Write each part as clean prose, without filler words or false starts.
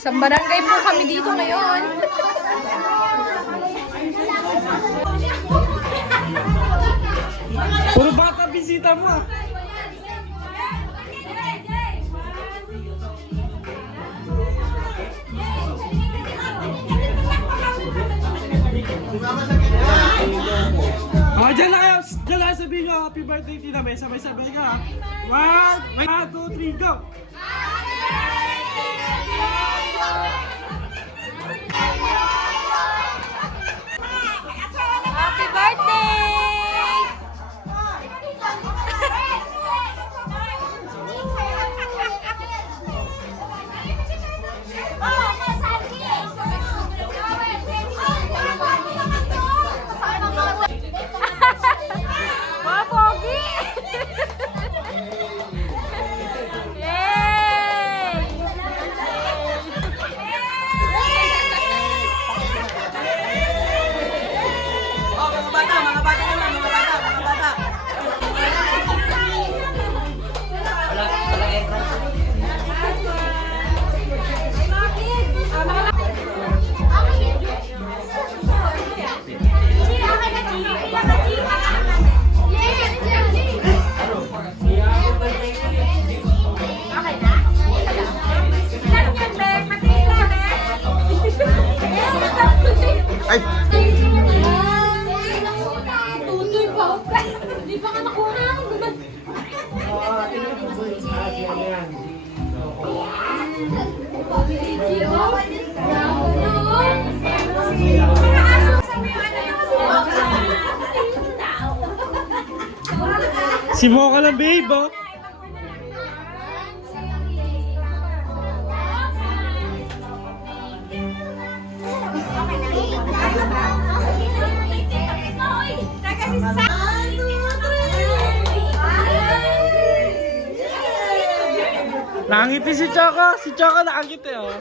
Sa barangay po kami dito ngayon. Puro bata bisita mo ah. Dyan na kayo. Dyan na sabihin nyo happy birthday Tina May. Sabay-sabay ka. 1, 2, 3, go! Happy birthday! Mga pogi! Yay! Oh, mga bata naman, mga bata. Ay! Tutoy pa. Di pa ka nakuha. Si Mocha lang babe oh. Nakangiti si Choco. Si Choco nakangiti oh.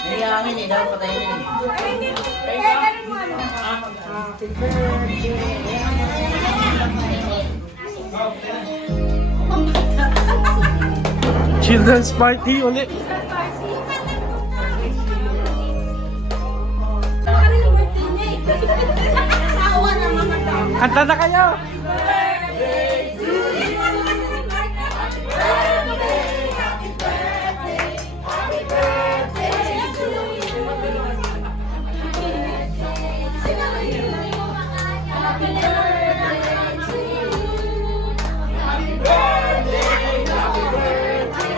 Naiyakin eh, dapat patayin eh. Children's party ulit. Kanta na kayo.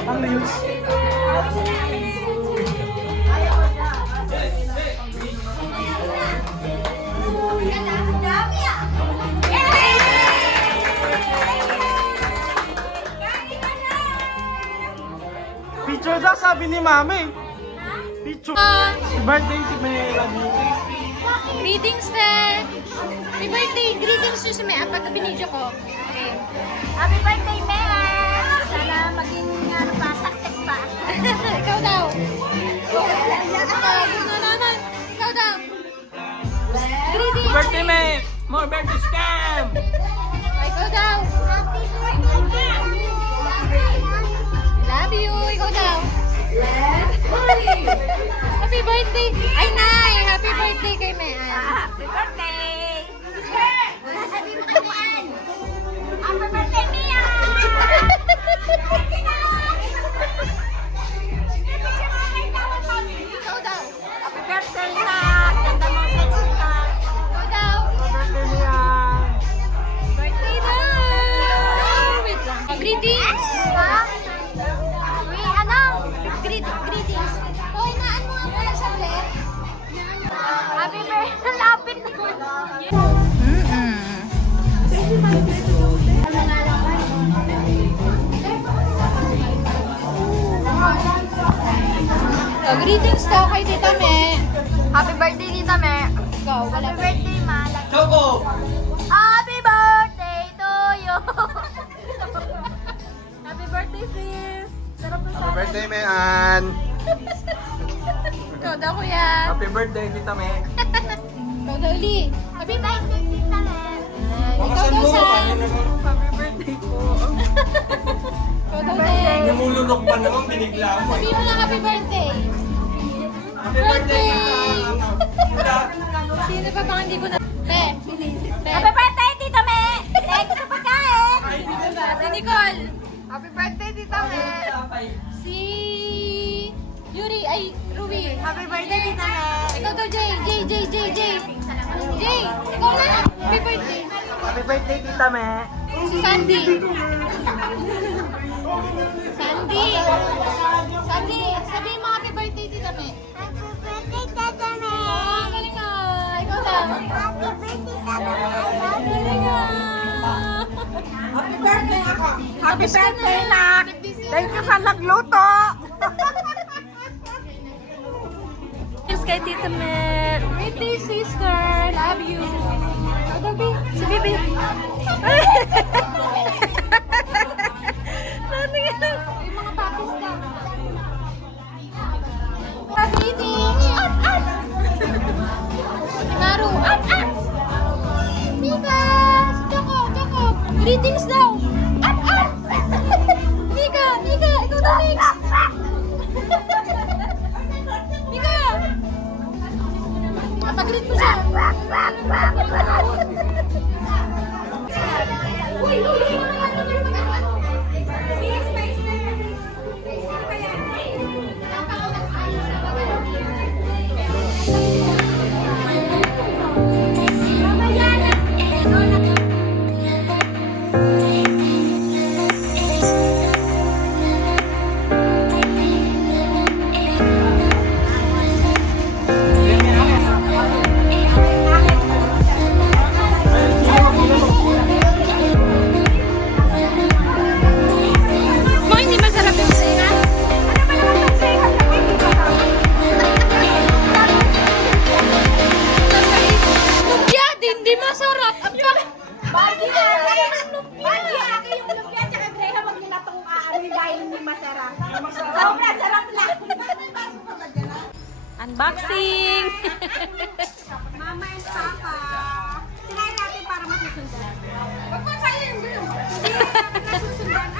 Ang news. Picture daw sabi ni Mami. Picture. Happy birthday si May love you. Greetings, Ted! Happy birthday! Greetings nyo sa Mea pag binidyo ko. Okay. Happy birthday, Mel! Sana maging success pa. Ikaw daw. Ikaw naman. Ikaw daw. Greetings. Birthday May. More birthday scam. Ikaw daw. Love you. Ikaw daw. Happy birthday. Ay, Nay. Happy birthday kay Mean. Happy birthday! Sabi mo kay Mian! Happy birthday, Mian! Ikaw daw. Happy birthday, ha! Ganda mong sexy ka! Ikaw daw. Birthday daw. Wait lang. Greetings. Ha? Uy, ano? Greetings. Hoy, naan mo nga pala saglit. Happy birthday! Lapit na! Greetings daw kay Tita Me. Happy birthday, Tita Me! Ikaw, wala Happy birthday, Malang! Choco! Happy birthday to you! Happy birthday, sis! Sarap na Happy birthday, Mayan! Ikaw daw, kuya. Happy birthday, Tita May. Ikaw daw, Uli. Happy birthday. Tita Me! Ikaw daw, Sam. Happy birthday po. Ikaw daw, Deng. Namulog Alok pa naman, binigla mo. Sabihin mo lang happy birthday. Happy birthday! Sino pa bang hindi ko na... Pe. Happy birthday, Tito Me! Thank you sa pagkain! Si Nicole. Happy birthday, Tita Me. Si... Yuri, ay, Ruby. Happy birthday, Tita Me. Ikaw to, Jay. Jay, ikaw na. Happy birthday. Happy birthday, Tita Me. Si Sandy. Sandy, sabihin mo happy birthday, Tita Me. Happy birthday, Tito Me! Oh, galing ka. Ikaw lang. Happy birthday, Tito Me! Galing ka. Happy birthday ako! Happy birthday, Nak! Thank you sa nagluto! Thanks kay Tita Me. Birthday, sister. Love you. Si Bibi. Yung mga papis ka. Greetings. Maru. Mika. Choco. Greetings daw. Mika. Ikaw daw, Mix. Mika. Pag-greet mo siya. Mo, hindi masarap yung sainga? Lumpia, hindi masarap. Ang Bagi yung lumpia tsaka Greha wag nyo na itong aanin dahil hindi masarap. Sobrang sarap lang. Unboxing! Mama and Papa. Sinayin natin para masusundan. Huwag mo sa'yo yung gulo. Hindi natin nasusundan.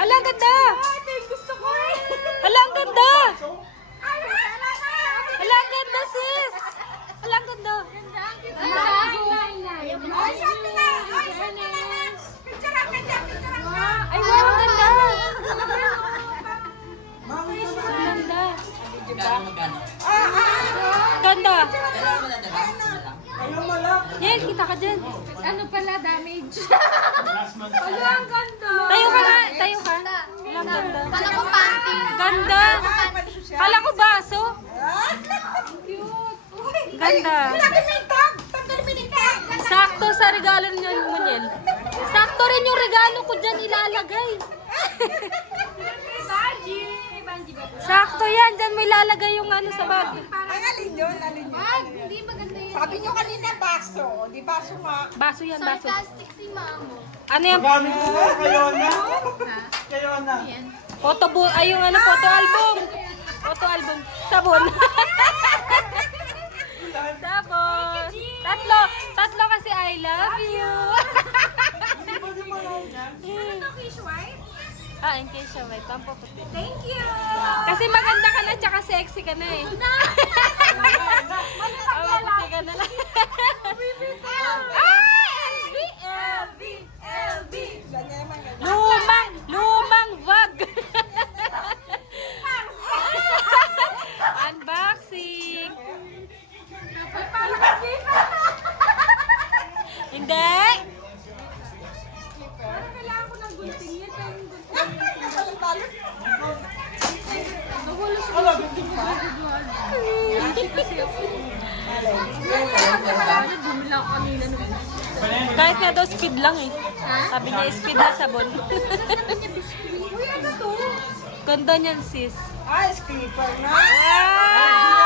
Hala, ang ganda! Ito yung gusto ko eh. Hala, ang ganda! Ay, wala na. Hala, ang ganda, sis! Hala, ang ganda! Ay, sabi na. Picture up. Ay, wow, ang ganda! Ang ganda! Ganda! Yan, kita ka dyan. Ano pala, damage? Hala, ang ganda! Tayo ka nga, tayo ka. Hala, ang ganda. Kala ko panty. Ganda! Kala ko baso. Ganda. Sakto sa regalo niyo, Munyel. Sakto rin yung regalo ko dyan ilalagay. Sakto yan, dyan may lalagay yung ano sa bag. Alin yun. Hindi maganda yun. Sabi nyo kanina baso. Di baso nga. Baso yan, baso. Sarcastic si Mamo. Ano yung... Gamit ko kayo na. Ay yung ano, photo album. Photo album. Sabon. Sabon. Tatlo kasi I love you. In case siya, may tampo ko. Thank you. Kasi maganda ka na, tsaka sexy ka na eh. Puti ka na lang. LV. Lumang vlog. Unboxing. Hindi. Kailangan ko ng gunting niya. Kahit nga daw speed lang eh. Sabi niya speed na sabon. Uy, ano to? Ganda niyan sis. Ay, skipper na. Wow!